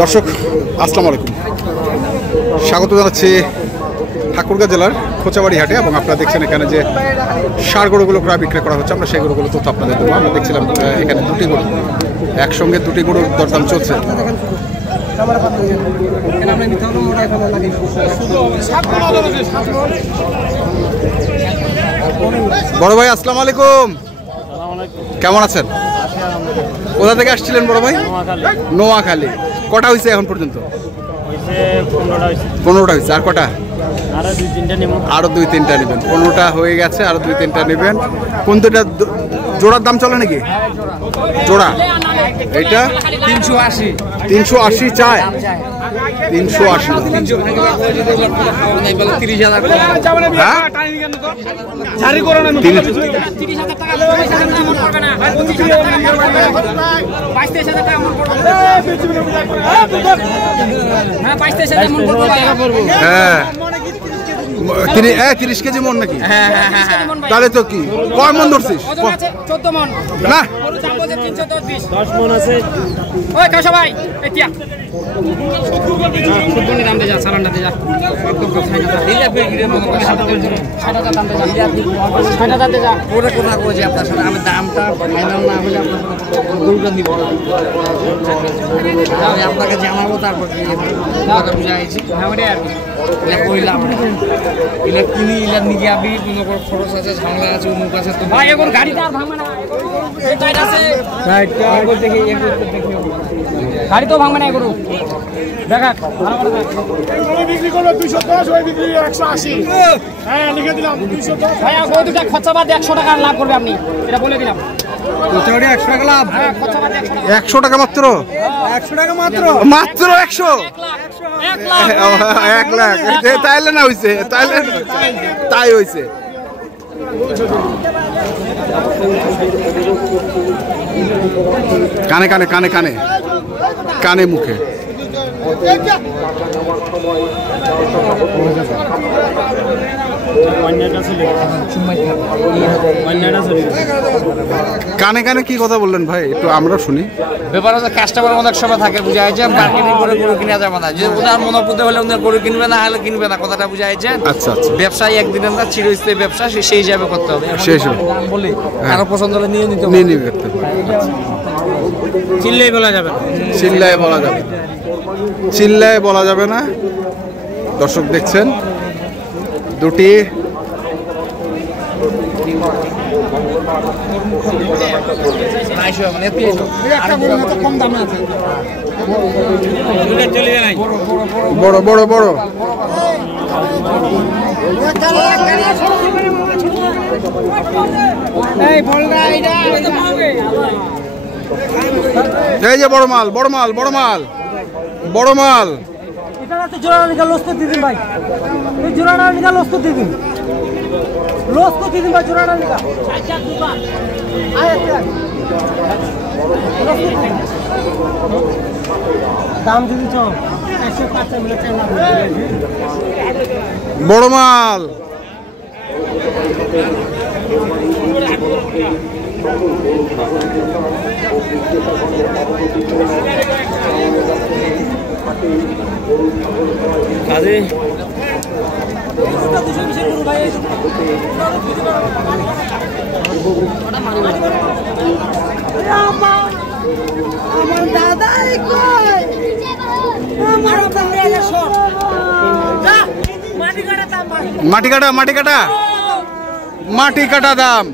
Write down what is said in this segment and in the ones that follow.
দর্শক আসসালামু আলাইকুম, স্বাগত জানাচ্ছি ঠাকুরগাঁ জেলার খোঁচাবাড়ি হাটে। এবং আপনারা দেখছেন এখানে যে ষাঁড় গরুগুলো প্রায় বিক্রি করা হচ্ছে, আমরা সেই গরুগুলো তথ্য আপনাদের দেবো। আমরা দেখছিলাম এখানে দুটি গরু, একসঙ্গে দুটি গরুর দরদাম চলছে। বড় ভাই আসসালামু আলাইকুম, কেমন আছেন? কোথা থেকে আসছিলেন বড় ভাই? নোয়াখালী। কটা হয়েছে এখন পর্যন্ত? 15টা হয়েছে। আর কটা? আরো 2-3টা নেবেন। 15টা হয়ে গেছে, আরো 2-3টা নেবেন। কোন দুটা জোড়ার দাম চলে নাকি? জোড়া এইটা 380 চায়, 380। হ্যাঁ 30 কেজি মন নাকি? তাহলে তো কি কয় মন ধরছিস? 14 মন না, 10 মন আছে। ওই কাশা ভাই এতিয়া ফুটবলের দাম দে যা, সালানটা দে যা। ওরে কথা কইছি আপনার সাথে, আমি দামটা ফাইনাল না হলে আপনার গরুটা দিব, আমি আপনাকে জানাবো। তারপর কি কথা বুঝাইছি আমারে আর কি কইলাম, ইলা কিনি ইলা নিয়ে যাবি, কোনো খরচ আছে, ঝামেলা আছে, মুখ আছে। তো ভাই এখন গাড়িটা আর ভাঙবে না, এই টাইট আছে, টাইট এগো দেখি, এগো দেখি গাড়ি তো ভাঙবে না। এগুলো দেখা ভালো করে দেখ। এই বিক্রি করলো 210, ওই বিক্রি 180। হ্যাঁ লিখে দিলাম 210। ভাই আর ওই দুটো খরচা বাদ 100 টাকা লাভ করবে আপনি, এটা বলে দিলাম। কোথাও 100 টাকা লাভ? হ্যাঁ খরচা বাদ 100 টাকা মাত্র। 100 টাকা মাত্র, মাত্র 100। 1 লাখ তাইলে না হইছে, তাইলে তাই হইছে। কানে কানে কানে কানে কানে মুখে কানে কানে কি কথা বললেন ভাই, একটু আমরা শুনি। ব্যাপার হচ্ছে কাস্টমার অনেক সময় থাকে, বুঝা যাচ্ছে মার্কেটিং করে গরু কিনা যাবে না, যে ওনার মনোপুদ্ধ হলে ওনার গরু কিনবে না, হলে কিনবে না, কথাটা বুঝা যাচ্ছে। আচ্ছা আচ্ছা, ব্যবসায়ী একদিনের না চিরস্থায়ী ব্যবসা, সেই হিসাবে করতে হবে। সেই হিসাবে বলি আরো পছন্দ হলে নিয়ে নিতে হবে, নিয়ে নিয়ে করতে হবে। চিল্লাই বলা যাবে না, চিল্লায় বলা যাবে, চিল্লায় বলা যাবে না। দর্শক দেখছেন দুটি বড় বড় বড় এই যে বড় মাল, বড় মাল, বড় মাল, বড় মাল। জোড়া নিকাল লস্ত দিদিন ভাই, এই জোড়াটা নিকাল লস্ত দিদিন, লস্ত দিদিন ভাই, জোড়াটা নিকাল দাম দিদি চ 105 মিনিট বড় মাল। আমার দাদাই কই আমার দাদা এসো যা মাটি কাটা দাম, মাটি কাটা, মাটি কাটা, মাটি কাটা দাম।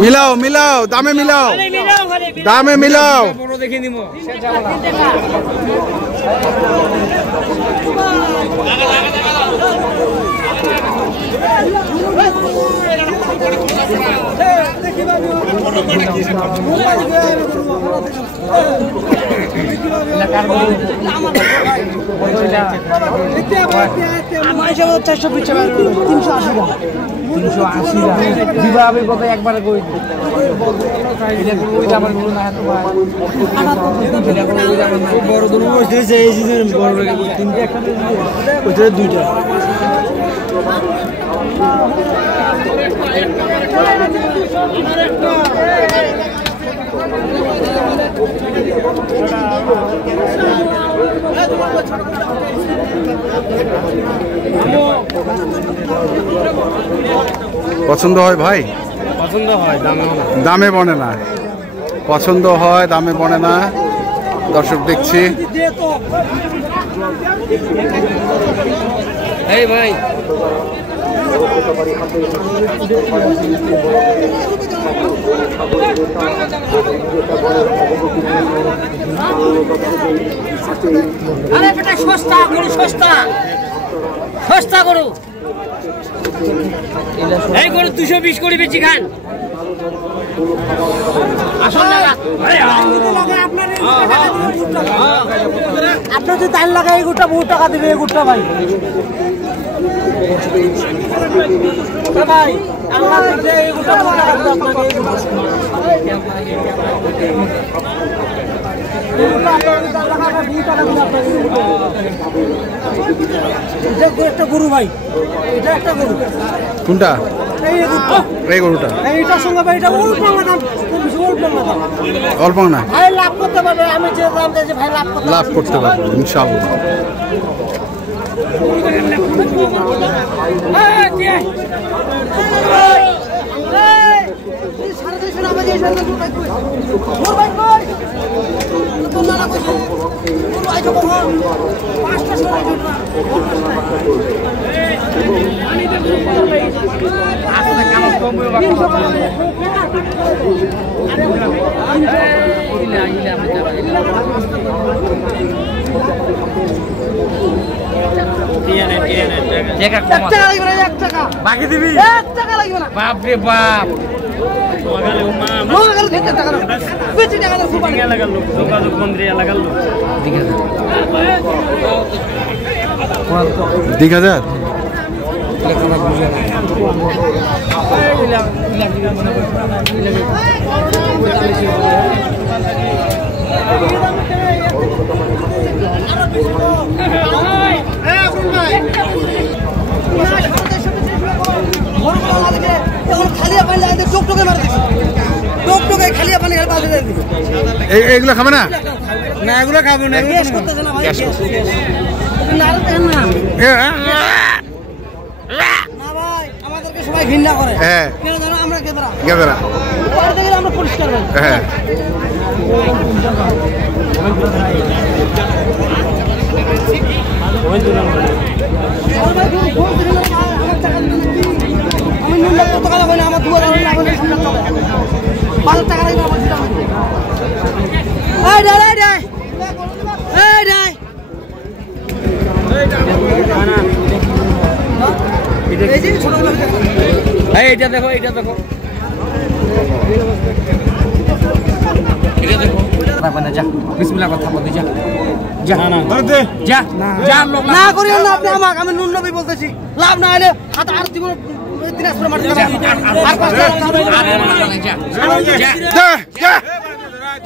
মিলাও মিলাও, দামে মিলাও, দামে মিলাও। বড় পছন্দ হয় ভাই? পছন্দ হয়, দামে বনে না। পছন্দ হয়, দামে বনে না। দর্শক দেখছি এই ভাই আরে বেটা সস্তা গরু, সস্তা সস্তা গরু। এই গরু 220 করে বেচি খান। আপনার যদি তাই লাগায় এই গরুটা বহু টাকা দেবে। এই গরুটা ভাই ভাই আল্লাহ দিলে এই গরুটা বহু টাকা দেবে আপনাকে। একটা গরু ভাই, এটা একটা গরু। কোনটা? এই গরুটা। এইটার সঙ্গে ভাই এটা অল্প দাম, অল্প না ভাই লাভ করতে পারবে। আমি যে দাম দিয়েছি ভাই লাভ করতে পারবো ইনশাআল্লাহ। বাকি দিবি? 1 টাকা লাগবে না। বাপ রে বাপ, ঠিক আছে। এগুলো খাবে না? না এগুলো খাবো না। আমাদেরকে সবাই ঘৃণা করে। হ্যাঁ, কেন জানো? আমরা গেদরা। আমরা পরিষ্কার ভাই। হ্যাঁ, আমি নুনটা কত টাকা হবে না? আমার 2000 টাকা হবে না। 12 টাকা লাগবে আমার দিতে হবে। এই রে রে রে, এই রে এই যে ছোটগুলো দেখো। এইটা দেখো, এইটা দেখো, এটা দেখো। যা বিসমিল্লাহ কথা বলতে যা যা যা যা লোক না করিও না আপনি আমাকে। আমি নুন নবী বলতেছি। লাভ না হলে হাত আর দিব দিনাজপুর মারতে যা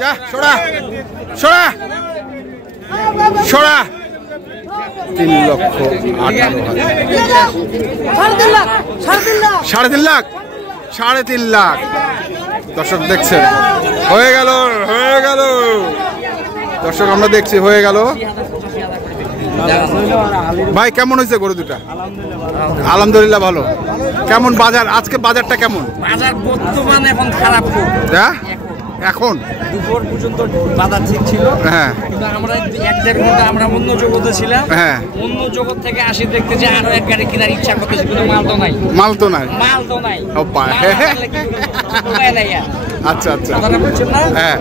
যা, সরা সরা সরা। 3,18,000। 3.5 লাখ। 3.5 লাখ। দর্শক দেখছেন, হয়ে গেল, হয়ে গেল। দর্শক আমরা দেখছি হয়ে গেল। ভাই কেমন হয়েছে গরু দুটা? আলহামদুলিল্লাহ ভালো। কেমন বাজার আজকে? বাজারটা কেমন? বাজার বর্তমানে এখন খারাপ। হ্যাঁ, এখন দুপুর পর্যন্ত বাজার ঠিক ছিল। হ্যাঁ, কিন্তু আমরা 1-1.5 ঘন্টা আমরা অন্য জগতে ছিলাম। হ্যাঁ, অন্য জগৎ থেকে আসি দেখতে যে আরো এক গাড়ি কেনার ইচ্ছা করতেছে, কিন্তু মাল তো নাই। মাল তো নাই। মাল তো নাই। আচ্ছা আচ্ছা, কথাটা বুঝছেন না? হ্যাঁ।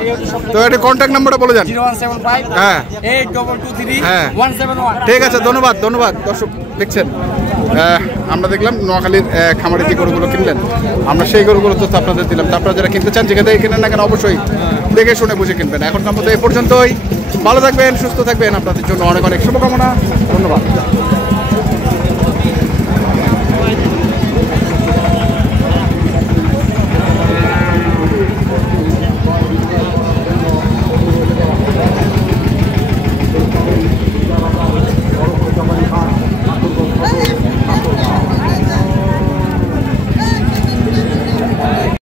তো এটা কন্ট্যাক্ট নাম্বারটা বলে যান। 0175 হ্যাঁ 8223 হ্যাঁ 171। ঠিক আছে, ধন্যবাদ ধন্যবাদ। দর্শক দেখছেন, আমরা দেখলাম নোয়াখালীর খামারে যে গরুগুলো কিনলেন, আমরা সেই গরুগুলো তথ্য আপনাদের দিলাম। আপনারা যারা কিনতে চান, যেখান থেকে কিনেন না কেন, অবশ্যই দেখে শুনে বুঝে কিনবেন। এখন আমাদের এই পর্যন্তই। ভালো থাকবেন, সুস্থ থাকবেন। আপনাদের জন্য অনেক অনেক শুভকামনা। ধন্যবাদ।